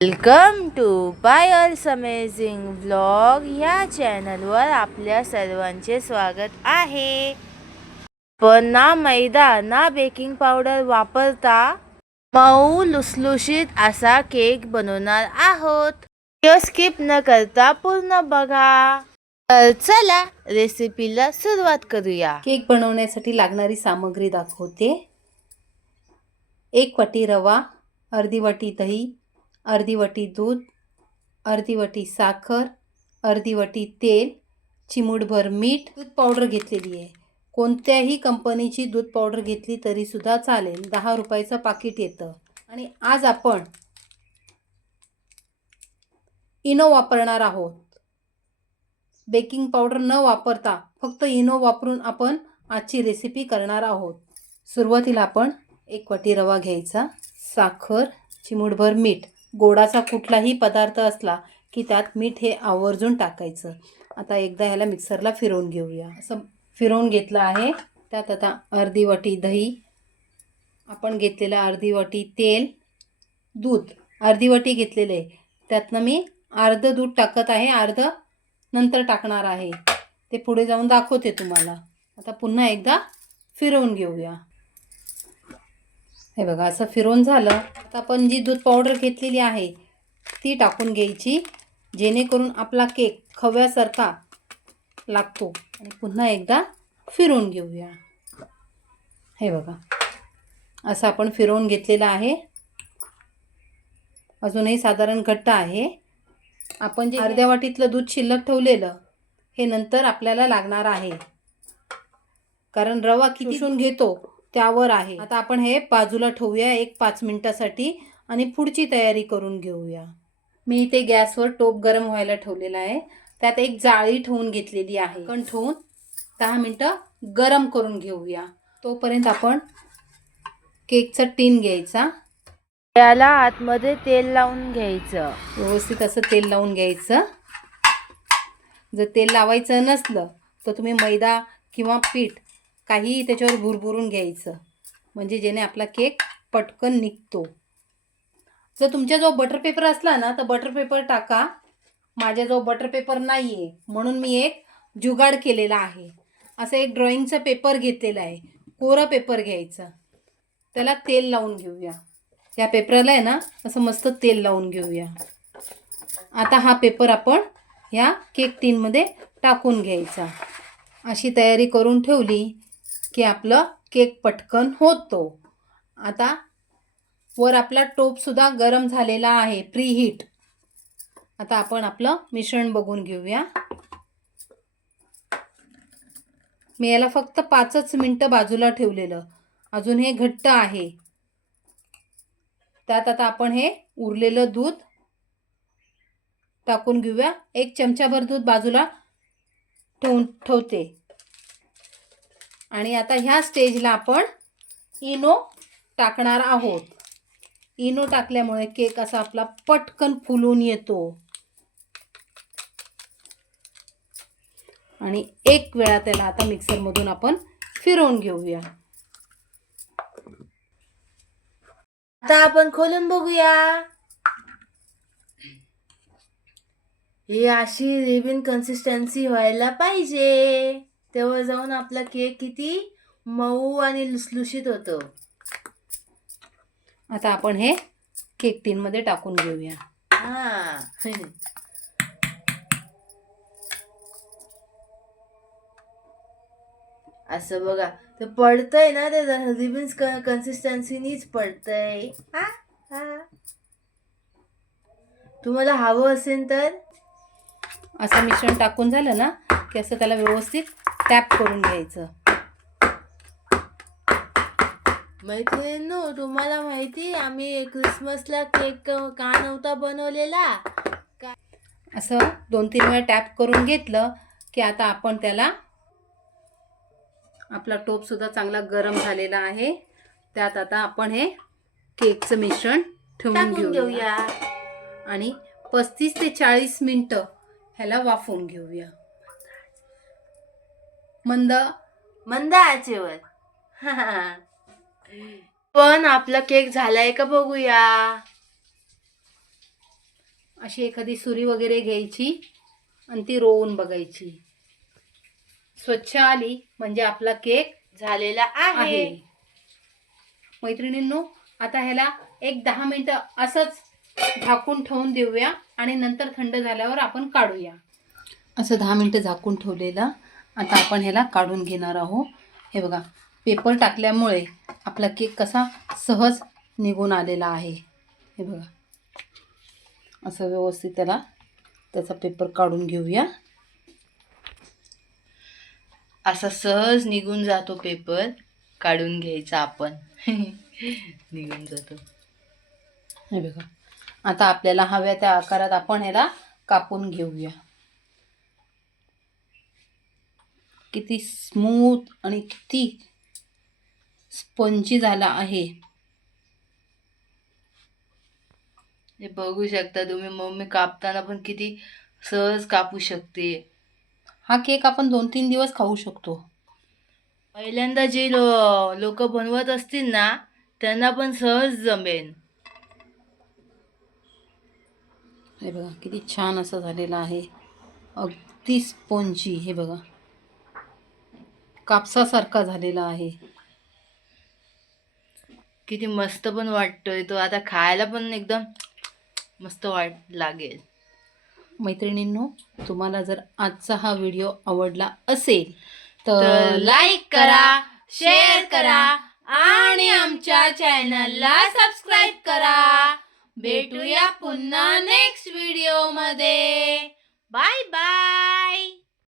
Welcome to Payal's amazing vlog या चॅनलवर आपल्या सर्वांचे स्वागत आहे. पण ना मैदा ना बेकिंग पावडर वापरता मऊ लुसलुशीत असा केक बनवणार आहोत. व्हिडिओ स्किप न करता पूर्ण बघा. तर चला रेसिपीला सुरुवात करूया. केक बनवण्यासाठी लागणारी सामग्री दाखवते. 1 वाटी रवा, अर्धी वाटी दही, अर्धी वाटी दूध, अर्धी वाटी साखर, अर्धी वाटी तेल, चिमूटभर मीठ, दूध पावडर घेतलेली आहे. कोणत्याही कंपनीची दूध पावडर घेतली तरीसुद्धा चालेल. 10 रुपयाचं पाकिट येतं. आणि आज आपण इनो वापरणार आहोत. बेकिंग पावडर न वापरता फक्त इनो वापरून आपण आजची रेसिपी करणार आहोत. सुरुवातीला आपण 1 वाटी रवा घ्यायचा, साखर, चिमूटभर मीठ. गोडाचा कुठलाही पदार्थ असला की त्यात मीठ हे आवर्जून टाकायचं. आता एकदा ह्याला मिक्सरला फिरवून घेऊया. असं फिरवून घेतलं आहे. त्यात आता अर्धी वाटी दही, आपण घेतलेलं अर्धी वाटी तेल, दूध अर्धी वाटी घेतलेलं आहे. त्यातनं मी अर्धं दूध टाकत आहे, अर्धं नंतर टाकणार आहे. ते पुढे जाऊन दाखवते तुम्हाला. आता पुन्हा एकदा फिरवून घेऊया. हे बघा असं फिरवून झालं. आता आपण जी दूध पावडर घेतलेली आहे ती टाकून घ्यायची, जेणेकरून आपला केक खव्यासारखा लागतो. आणि पुन्हा एकदा फिरवून घेऊया. हे बघा असं आपण फिरवून घेतलेलं आहे. अजूनही साधारण घट्ट आहे. आपण जे अर्ध्या वाटीतलं दूध शिल्लक ठेवलेलं हे नंतर आपल्याला लागणार आहे, कारण रवा किती शोषून घेतो त्यावर आहे. आता आपण हे बाजूला ठेवूया 5 मिनिटासाठी आणि पुढची तयारी करून घेऊया. मी इथे गॅसवर टोप गरम व्हायला ठेवलेला आहे. त्यात एक जाळी ठेवून घेतलेली आहे. कण ठेवून 10 मिनिटं गरम करून घेऊया. तोपर्यंत आपण केकचा टीन घ्यायचा. त्याला आतमध्ये तेल लावून घ्यायचं. व्यवस्थित असं तेल लावून घ्यायचं. जर तेल लावायचं नसलं तर तुम्ही मैदा किंवा पीठ काहीही त्याच्यावर भुरभुरून घ्यायचं, म्हणजे जेणे आपला केक पटकन निघतो. जर तुमच्याजवळ बटर पेपर असला ना तर बटर पेपर टाका. माझ्याजवळ बटर पेपर नाही आहे म्हणून मी एक जुगाड केलेला आहे. असं एक ड्रॉइंगचं पेपर घेतलेलं आहे. कोरं पेपर घ्यायचं, त्याला तेल लावून घेऊया. या पेपरला आहे ना असं मस्त तेल लावून घेऊया. आता हा पेपर आपण ह्या केक टीनमध्ये टाकून घ्यायचा. अशी तयारी करून ठेवली की आपलं केक पटकन होतो. आता वर आपला टोपसुद्धा गरम झालेला आहे, प्रीहीट. आता आपण आपलं मिश्रण बघून घेऊया. मी याला फक्त 5च मिनटं बाजूला ठेवलेलं, अजून हे घट्ट आहे. त्यात आता आपण हे उरलेलं दूध टाकून घेऊया. 1 चमचाभर दूध बाजूला ठेवते. आणि आता ह्या स्टेजला आपण इनो टाकणार आहोत. इनो टाकल्यामुळे केक असा आपला पटकन फुलून येतो. आणि एक वेळा त्याला आता मिक्सरमधून आपण फिरवून घेऊया. आता आपण खोलून बघूया. ही अशी रिबन कन्सिस्टन्सी व्हायला पाहिजे, तेव्हा जाऊन आपला केक किती मऊ आणि लुसलुशीत होतो. आता आपण हे केक टीन मध्ये टाकून घेऊया. असं बघा, ते पडतंय ना, ते रिबन्स कन्सिस्टन्सीनीच पडतंय. तुम्हाला हवं असेल तर असं मिश्रण टाकून झालं ना की असं त्याला व्यवस्थित टॅप करून घ्यायचं. मैत्रिणींनो, तुम्हाला माहिती आम्ही क्रिसमसला केक का नव्हता बनवलेला? असं 2-3 वेळा टॅप करून घेतलं की आता आपण त्याला, आपला टोप सुद्धा चांगला गरम झालेला आहे. त्यात आता आपण हे केकचं मिश्रण ठेवून घेऊया आणि 35 ते 40 मिनिटं ह्याला वाफवून घेऊया मंद आचेवर. पण आपला केक झालाय का बघूया. अशी एखादी सुरी वगैरे घ्यायची आणि ती रोवून बघायची. स्वच्छ आली म्हणजे आपला केक झालेला आहे. आहे. मैत्रिणींनो, आता ह्याला एक 10 मिनिटं असंच झाकून ठेवून देऊया आणि नंतर थंड झाल्यावर आपण काढूया. असं 10 मिनिटं झाकून ठेवलेलं. आता आपण ह्याला काढून घेणार आहोत. हे बघा, पेपर टाकल्यामुळे आपला केक कसा सहज निघून आलेला आहे. हे बघा, असं व्यवस्थित त्याचा पेपर काढून घेऊया. असा सहज निघून जातो पेपर, काढून घ्यायचा आपण. निघून जातो. हे बघा, आता आपल्याला हव्या त्या आकारात आपण ह्याला कापून घेऊया. किती स्मूथ आणि किती स्पंजी झाला आहे. हे बघू शकता तुम्ही, मम्मी कापताना पण किती सहज कापू शकते. हा केक आपण 2-3 दिवस खाऊ शकतो. पहिल्यांदा जे लोक बनवत असतील ना, त्यांना पण सहज जमेल. हे बघा, किती छान असं झालेलं आहे. अगदी स्पंजी. हे बघा, कापसासारखा झालेला आहे. किती मस्त पण वाटतोय तो. आता खायला पण एकदम मस्त लागेल. मैत्रिणींनो, तुम्हाला जर आजचा हा व्हिडिओ आवडला असेल तर लाईक करा, शेअर करा आणि आमच्या चॅनलला सबस्क्राईब करा. भेटूया पुन्हा नेक्स्ट व्हिडिओ मध्ये. Bye bye.